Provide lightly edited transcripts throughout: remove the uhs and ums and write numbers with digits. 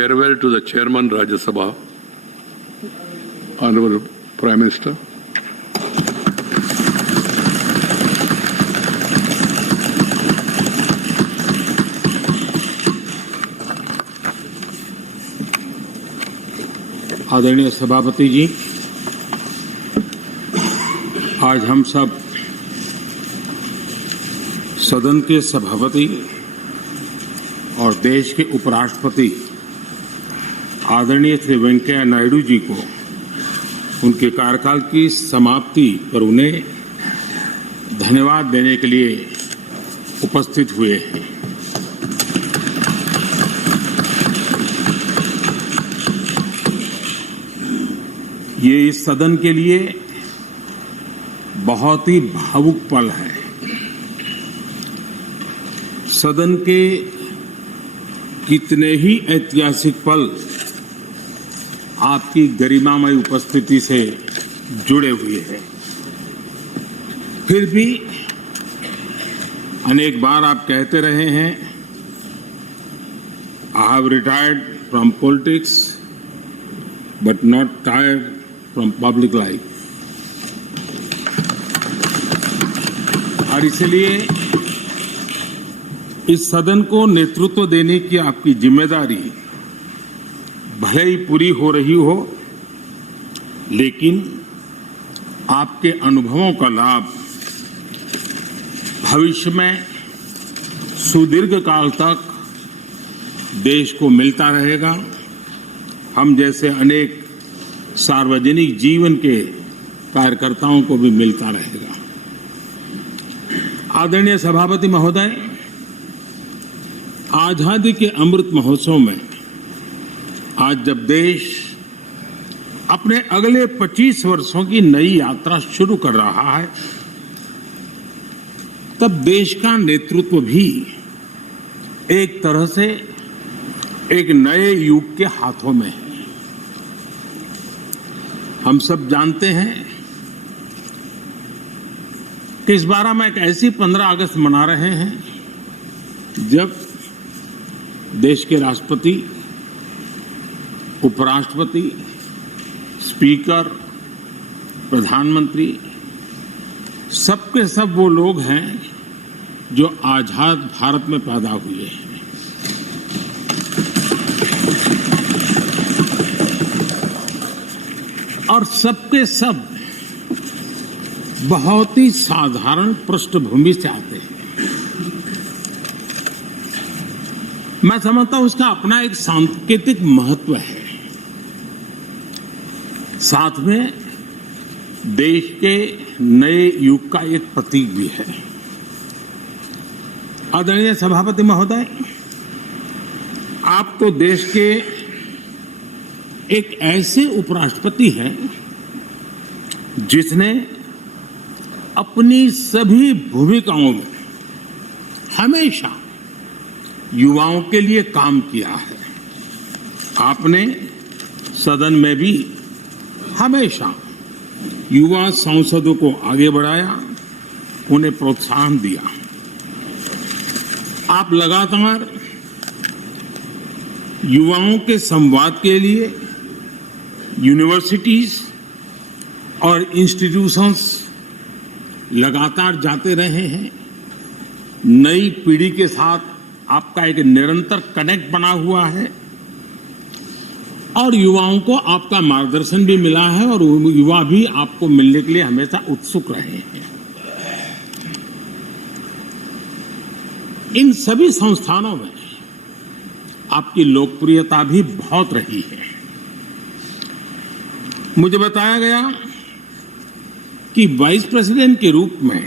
farewell to the Chairman Rajya Sabha, Honorable Prime Minister. आदरणीय सभापति जी, आज हम सब सदन के सभापति और देश के उपराष्ट्रपति आदरणीय श्री वेंकैया नायडू जी को उनके कार्यकाल की समाप्ति पर उन्हें धन्यवाद देने के लिए उपस्थित हुए हैं। ये इस सदन के लिए बहुत ही भावुक पल है। सदन के कितने ही ऐतिहासिक पल आपकी गरिमामय उपस्थिति से जुड़े हुए हैं। फिर भी अनेक बार आप कहते रहे हैं, I have retired from politics but not tired from public life. और इसलिए इस सदन को नेतृत्व देने की आपकी जिम्मेदारी भले ही पूरी हो रही हो, लेकिन आपके अनुभवों का लाभ भविष्य में सुदीर्घ काल तक देश को मिलता रहेगा। हम जैसे अनेक सार्वजनिक जीवन के कार्यकर्ताओं को भी मिलता रहेगा। आदरणीय सभापति महोदय, आजादी के अमृत महोत्सव में आज जब देश अपने अगले 25 वर्षों की नई यात्रा शुरू कर रहा है, तब देश का नेतृत्व भी एक तरह से एक नए युग के हाथों में है। हम सब जानते हैं कि इस बार हम एक ऐसी 15 अगस्त मना रहे हैं जब देश के राष्ट्रपति, उपराष्ट्रपति, स्पीकर, प्रधानमंत्री सबके सब वो लोग हैं जो आजाद भारत में पैदा हुए हैं। और सबके सब बहुत ही साधारण पृष्ठभूमि से आते हैं। मैं समझता हूं उसका अपना एक सांकेतिक महत्व है, साथ में देश के नए युग का एक प्रतीक भी है। आदरणीय सभापति महोदय, आप तो देश के एक ऐसे उपराष्ट्रपति हैं जिसने अपनी सभी भूमिकाओं में हमेशा युवाओं के लिए काम किया है। आपने सदन में भी हमेशा युवा सांसदों को आगे बढ़ाया, उन्हें प्रोत्साहन दिया। आप लगातार युवाओं के संवाद के लिए यूनिवर्सिटीज और इंस्टीट्यूशंस लगातार जाते रहे हैं। नई पीढ़ी के साथ आपका एक निरंतर कनेक्ट बना हुआ है और युवाओं को आपका मार्गदर्शन भी मिला है और युवा भी आपको मिलने के लिए हमेशा उत्सुक रहे हैं। इन सभी संस्थानों में आपकी लोकप्रियता भी बहुत रही है। मुझे बताया गया कि वाइस प्रेसिडेंट के रूप में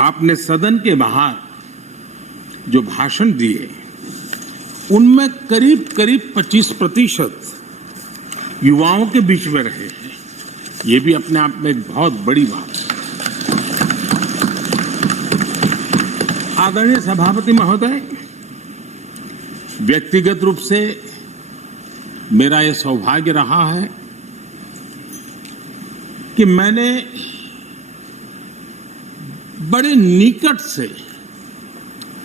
आपने सदन के बाहर जो भाषण दिए, उनमें करीब करीब 25% युवाओं के बीच में रहे हैं। ये भी अपने आप में एक बहुत बड़ी बात है। आदरणीय सभापति महोदय, व्यक्तिगत रूप से मेरा ये सौभाग्य रहा है कि मैंने बड़े निकट से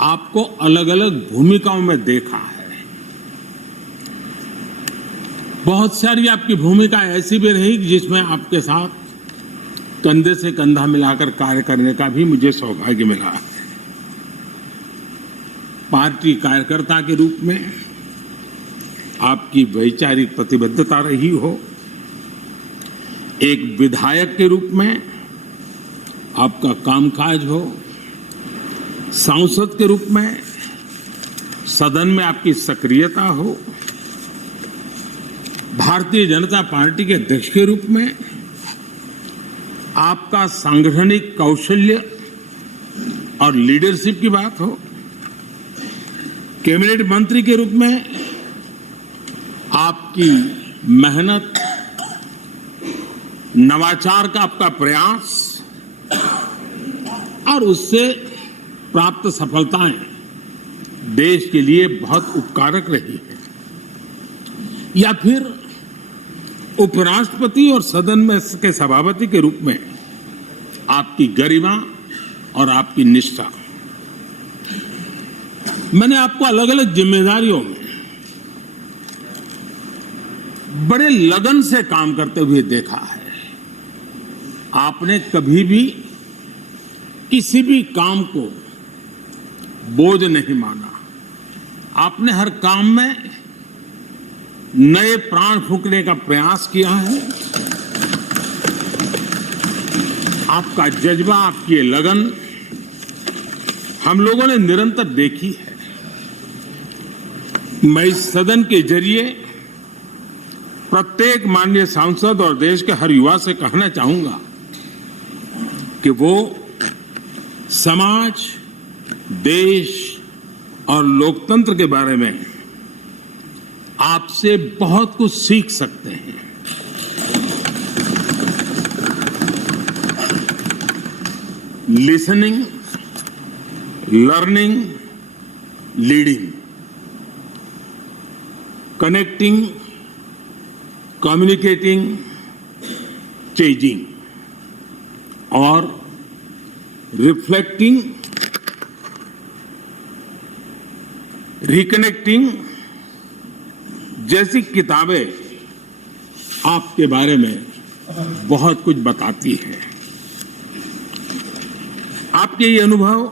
आपको अलग अलग भूमिकाओं में देखा है। बहुत सारी आपकी भूमिका ऐसी भी रही जिसमें आपके साथ कंधे से कंधा मिलाकर कार्य करने का भी मुझे सौभाग्य मिला है। पार्टी कार्यकर्ता के रूप में आपकी वैचारिक प्रतिबद्धता रही हो, एक विधायक के रूप में आपका कामकाज हो, सांसद के रूप में सदन में आपकी सक्रियता हो, भारतीय जनता पार्टी के अध्यक्ष के रूप में आपका सांगठनिक कौशल्य और लीडरशिप की बात हो, कैबिनेट मंत्री के रूप में आपकी मेहनत, नवाचार का आपका प्रयास और उससे प्राप्त सफलताएं देश के लिए बहुत उपकारक रही है, या फिर उपराष्ट्रपति और सदन में के सभापति के रूप में आपकी गरिमा और आपकी निष्ठा। मैंने आपको अलग अलग जिम्मेदारियों में बड़े लगन से काम करते हुए देखा है। आपने कभी भी किसी भी काम को बोझ नहीं माना। आपने हर काम में नए प्राण फूंकने का प्रयास किया है। आपका जज्बा, आपकी लगन हम लोगों ने निरंतर देखी है। मैं इस सदन के जरिए प्रत्येक माननीय सांसद और देश के हर युवा से कहना चाहूंगा कि वो समाज, देश और लोकतंत्र के बारे में आपसे बहुत कुछ सीख सकते हैं। Listening, learning, leading, connecting, communicating, changing और रिफ्लेक्टिंग, रिकनेक्टिंग जैसी किताबें आपके बारे में बहुत कुछ बताती हैं। आपके ये अनुभव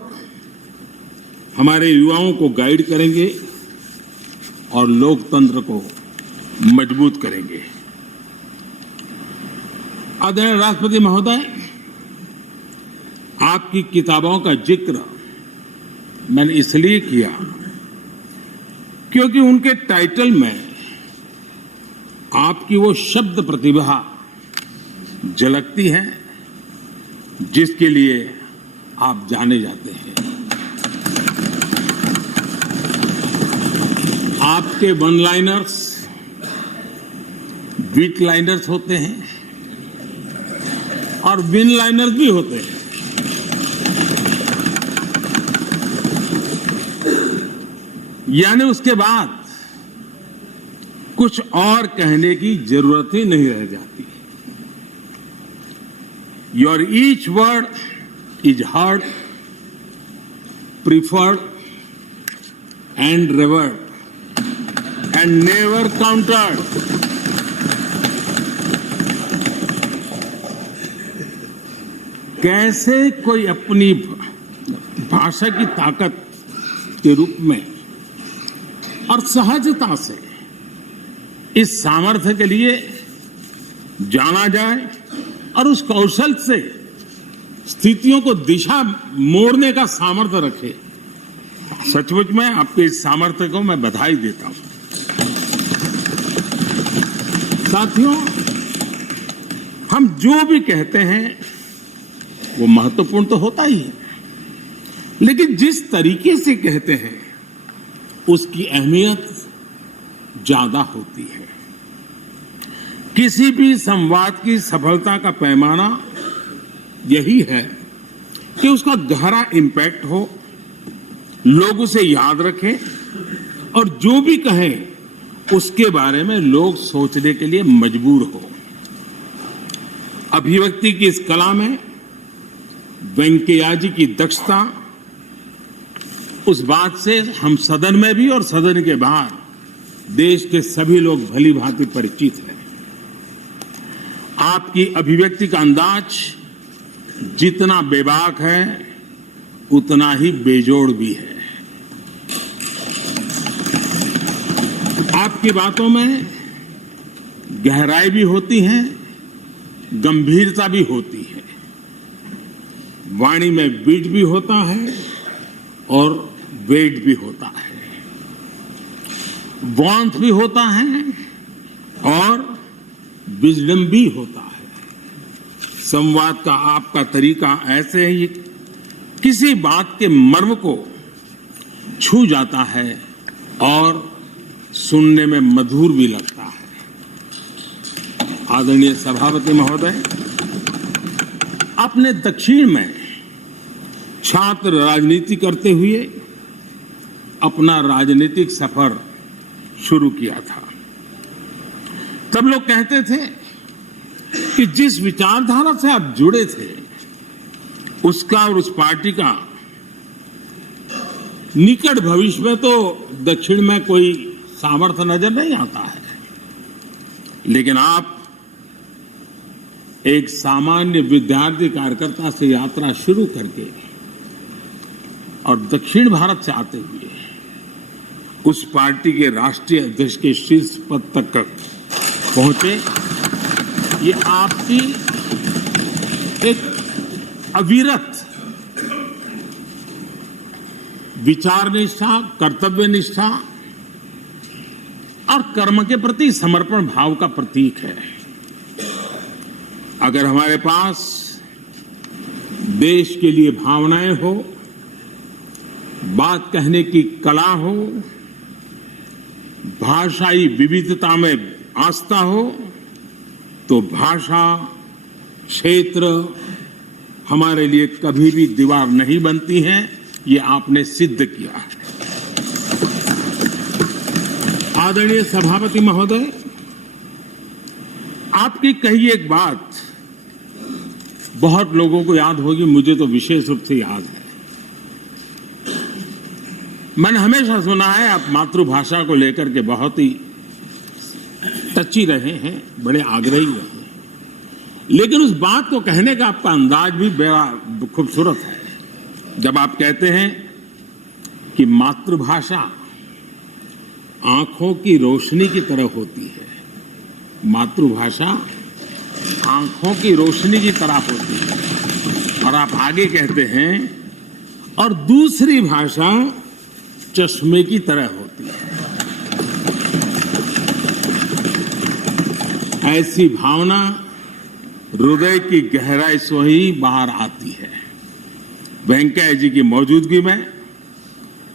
हमारे युवाओं को गाइड करेंगे और लोकतंत्र को मजबूत करेंगे। आदरणीय राष्ट्रपति महोदय, आपकी किताबों का जिक्र मैंने इसलिए किया क्योंकि उनके टाइटल में आपकी वो शब्द प्रतिभा झलकती है जिसके लिए आप जाने जाते हैं। आपके वन लाइनर्स, बीट लाइनर्स होते हैं और विन लाइनर्स भी होते हैं। यानी उसके बाद कुछ और कहने की जरूरत ही नहीं रह जाती। Your each word is heard, preferred and revered and never countered. कैसे कोई अपनी भाषा की ताकत के रूप में और सहजता से इस सामर्थ्य के लिए जाना जाए और उस कौशल से स्थितियों को दिशा मोड़ने का सामर्थ्य रखे, सचमुच में आपके इस सामर्थ्य को मैं बधाई देता हूं। साथियों, हम जो भी कहते हैं वो महत्वपूर्ण तो होता ही है, लेकिन जिस तरीके से कहते हैं उसकी अहमियत ज्यादा होती है। किसी भी संवाद की सफलता का पैमाना यही है कि उसका गहरा इम्पैक्ट हो, लोग उसे याद रखें और जो भी कहें उसके बारे में लोग सोचने के लिए मजबूर हो। अभिव्यक्ति की इस कला में वेंकैया जी की दक्षता, उस बात से हम सदन में भी और सदन के बाहर देश के सभी लोग भली भांति परिचित हैं। आपकी अभिव्यक्ति का अंदाज जितना बेबाक है उतना ही बेजोड़ भी है। आपकी बातों में गहराई भी होती है, गंभीरता भी होती है, वाणी में बीट भी होता है और वेट भी होता है, वार्मथ भी होता है और विजडम भी होता है। संवाद का आपका तरीका ऐसे ही किसी बात के मर्म को छू जाता है और सुनने में मधुर भी लगता है। आदरणीय सभापति महोदय, अपने दक्षिण में छात्र राजनीति करते हुए अपना राजनीतिक सफर शुरू किया था। तब लोग कहते थे कि जिस विचारधारा से आप जुड़े थे उसका और उस पार्टी का निकट भविष्य में तो दक्षिण में कोई सामर्थ्य नजर नहीं आता है, लेकिन आप एक सामान्य विद्यार्थी कार्यकर्ता से यात्रा शुरू करके और दक्षिण भारत से आते हुए उस पार्टी के राष्ट्रीय अध्यक्ष के शीर्ष पद तक पहुंचे। ये आपकी एक अविरत विचार निष्ठा, कर्तव्य निष्ठा और कर्म के प्रति समर्पण भाव का प्रतीक है। अगर हमारे पास देश के लिए भावनाएं हो, बात कहने की कला हो, भाषाई विविधता में आस्था हो, तो भाषा क्षेत्र हमारे लिए कभी भी दीवार नहीं बनती है। ये आपने सिद्ध किया है। आदरणीय सभापति महोदय, आपकी कही एक बात बहुत लोगों को याद होगी, मुझे तो विशेष रूप से याद है। मैंने हमेशा सुना है आप मातृभाषा को लेकर के बहुत ही टची रहे हैं, बड़े आग्रही रहे हैं, लेकिन उस बात को कहने का आपका अंदाज भी बड़ा खूबसूरत है। जब आप कहते हैं कि मातृभाषा आंखों की रोशनी की तरह होती है, मातृभाषा आंखों की रोशनी की तरह होती है, और आप आगे कहते हैं और दूसरी भाषा चश्मे की तरह होती है। ऐसी भावना हृदय की गहराई से ही बाहर आती है। वेंकैया जी की मौजूदगी में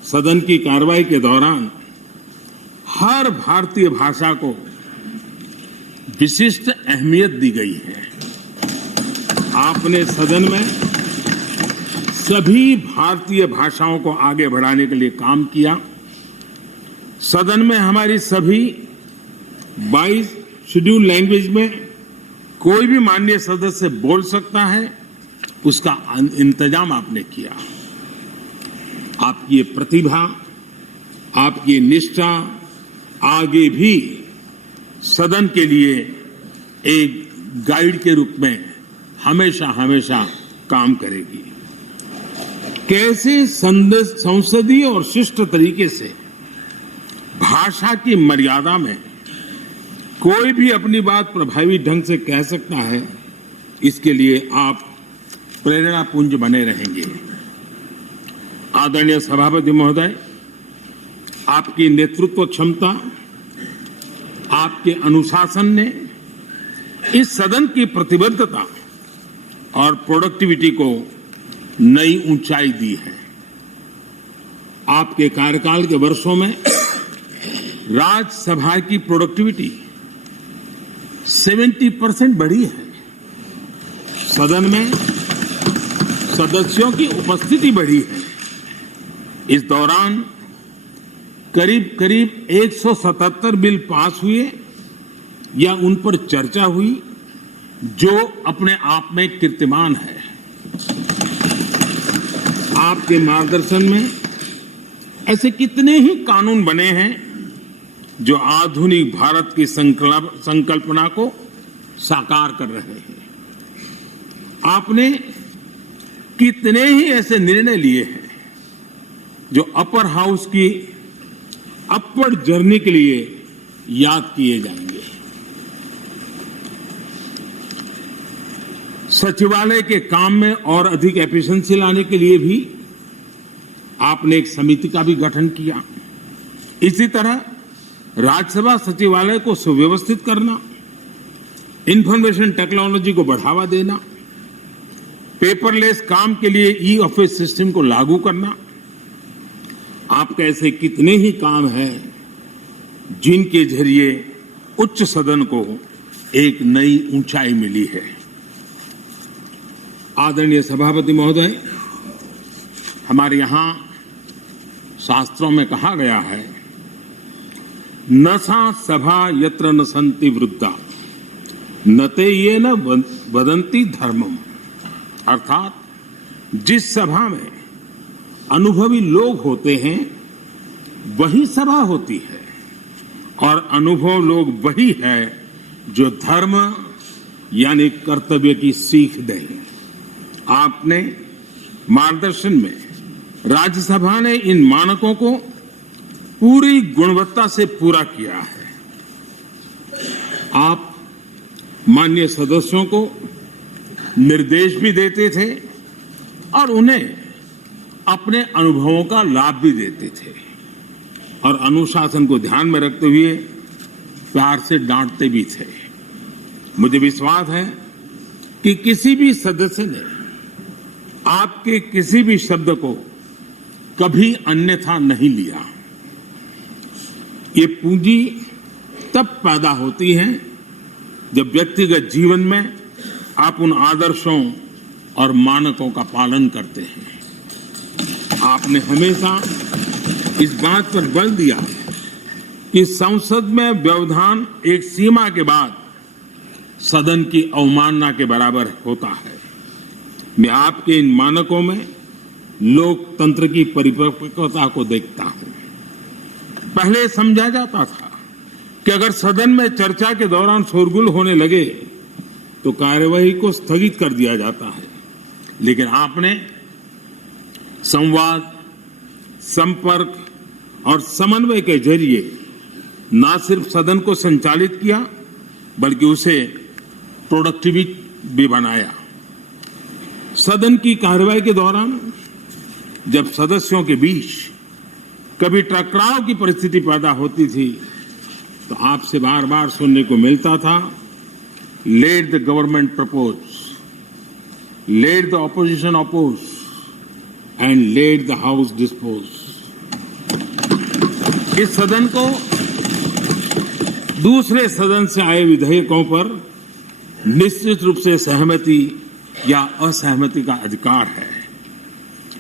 सदन की कार्रवाई के दौरान हर भारतीय भाषा को विशिष्ट अहमियत दी गई है। आपने सदन में सभी भारतीय भाषाओं को आगे बढ़ाने के लिए काम किया। सदन में हमारी सभी 22 शेड्यूल लैंग्वेज में कोई भी माननीय सदस्य बोल सकता है, उसका इंतजाम आपने किया। आपकी ये प्रतिभा, आपकी निष्ठा आगे भी सदन के लिए एक गाइड के रूप में हमेशा हमेशा काम करेगी। कैसे संसदीय और शिष्ट तरीके से भाषा की मर्यादा में कोई भी अपनी बात प्रभावी ढंग से कह सकता है, इसके लिए आप प्रेरणा पुंज बने रहेंगे। आदरणीय सभापति महोदय, आपकी नेतृत्व क्षमता, आपके अनुशासन ने इस सदन की प्रतिबद्धता और प्रोडक्टिविटी को नई ऊंचाई दी है। आपके कार्यकाल के वर्षों में राज्यसभा की प्रोडक्टिविटी 70% बढ़ी है। सदन में सदस्यों की उपस्थिति बढ़ी है। इस दौरान करीब करीब 177 बिल पास हुए या उन पर चर्चा हुई, जो अपने आप में कीर्तिमान है। आपके मार्गदर्शन में ऐसे कितने ही कानून बने हैं जो आधुनिक भारत की संकल्पना को साकार कर रहे हैं। आपने कितने ही ऐसे निर्णय लिए हैं जो अपर हाउस की अपवर्ड जर्नी के लिए याद किए जाएंगे। सचिवालय के काम में और अधिक एफिशिएंसी लाने के लिए भी आपने एक समिति का भी गठन किया। इसी तरह राज्यसभा सचिवालय को सुव्यवस्थित करना, इंफॉर्मेशन टेक्नोलॉजी को बढ़ावा देना, पेपरलेस काम के लिए ई ऑफिस सिस्टम को लागू करना, आपके ऐसे कितने ही काम हैं जिनके जरिए उच्च सदन को एक नई ऊंचाई मिली है। आदरणीय सभापति महोदय, हमारे यहां शास्त्रों में कहा गया है, न सा सभा यत्र न सन्ति वृद्धा न ते ये न वदन्ति धर्मम। अर्थात जिस सभा में अनुभवी लोग होते हैं वही सभा होती है, और अनुभव लोग वही है जो धर्म यानी कर्तव्य की सीख दें। आपने मार्गदर्शन में राज्यसभा ने इन मानकों को पूरी गुणवत्ता से पूरा किया है। आप माननीय सदस्यों को निर्देश भी देते थे और उन्हें अपने अनुभवों का लाभ भी देते थे, और अनुशासन को ध्यान में रखते हुए प्यार से डांटते भी थे। मुझे विश्वास है कि किसी भी सदस्य ने आपके किसी भी शब्द को कभी अन्यथा नहीं लिया। ये पूंजी तब पैदा होती है जब व्यक्तिगत जीवन में आप उन आदर्शों और मानकों का पालन करते हैं। आपने हमेशा इस बात पर बल दिया कि संसद में व्यवधान एक सीमा के बाद सदन की अवमानना के बराबर होता है। मैं आपके इन मानकों में लोकतंत्र की परिपक्वता को देखता हूं। पहले समझा जाता था कि अगर सदन में चर्चा के दौरान शोरगुल होने लगे तो कार्यवाही को स्थगित कर दिया जाता है, लेकिन आपने संवाद, संपर्क और समन्वय के जरिए न सिर्फ सदन को संचालित किया बल्कि उसे प्रोडक्टिव भी बनाया। सदन की कार्यवाही के दौरान जब सदस्यों के बीच कभी टकराव की परिस्थिति पैदा होती थी तो आपसे बार बार सुनने को मिलता था, let the government propose, let the opposition oppose and let the house dispose. इस सदन को दूसरे सदन से आए विधेयकों पर निश्चित रूप से सहमति या असहमति का अधिकार है।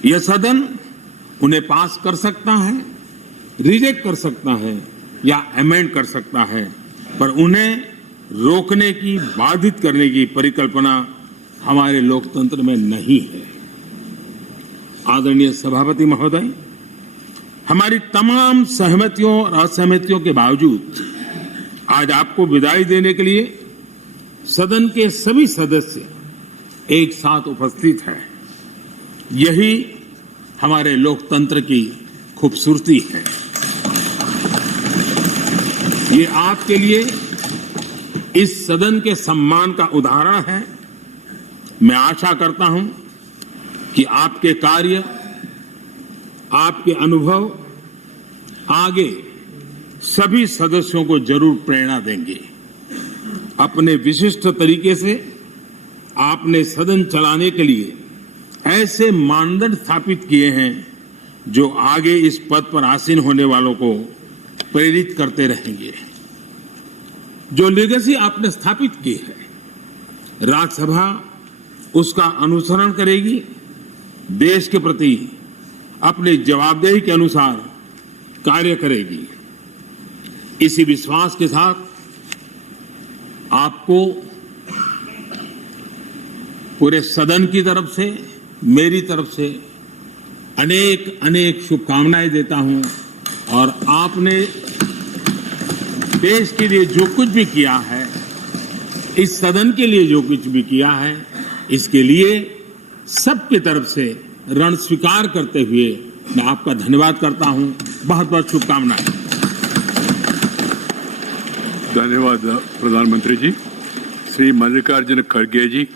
यह सदन उन्हें पास कर सकता है, रिजेक्ट कर सकता है या अमेंड कर सकता है, पर उन्हें रोकने की, बाधित करने की परिकल्पना हमारे लोकतंत्र में नहीं है। आदरणीय सभापति महोदय, हमारी तमाम सहमतियों और असहमतियों के बावजूद आज आपको विदाई देने के लिए सदन के सभी सदस्य एक साथ उपस्थित हैं। यही हमारे लोकतंत्र की खूबसूरती है। ये आपके लिए इस सदन के सम्मान का उदाहरण है। मैं आशा करता हूं कि आपके कार्य, आपके अनुभव आगे सभी सदस्यों को जरूर प्रेरणा देंगे। अपने विशिष्ट तरीके से आपने सदन चलाने के लिए ऐसे मानदंड स्थापित किए हैं जो आगे इस पद पर आसीन होने वालों को प्रेरित करते रहेंगे। जो लेगेसी आपने स्थापित की है, राज्यसभा उसका अनुसरण करेगी, देश के प्रति अपनी जवाबदेही के अनुसार कार्य करेगी। इसी विश्वास के साथ आपको पूरे सदन की तरफ से, मेरी तरफ से अनेक अनेक शुभकामनाएं देता हूं, और आपने देश के लिए जो कुछ भी किया है, इस सदन के लिए जो कुछ भी किया है, इसके लिए सबकी तरफ से ऋण स्वीकार करते हुए मैं आपका धन्यवाद करता हूं। बहुत बहुत शुभकामनाएं। धन्यवाद प्रधानमंत्री जी। श्री मल्लिकार्जुन खड़गे जी।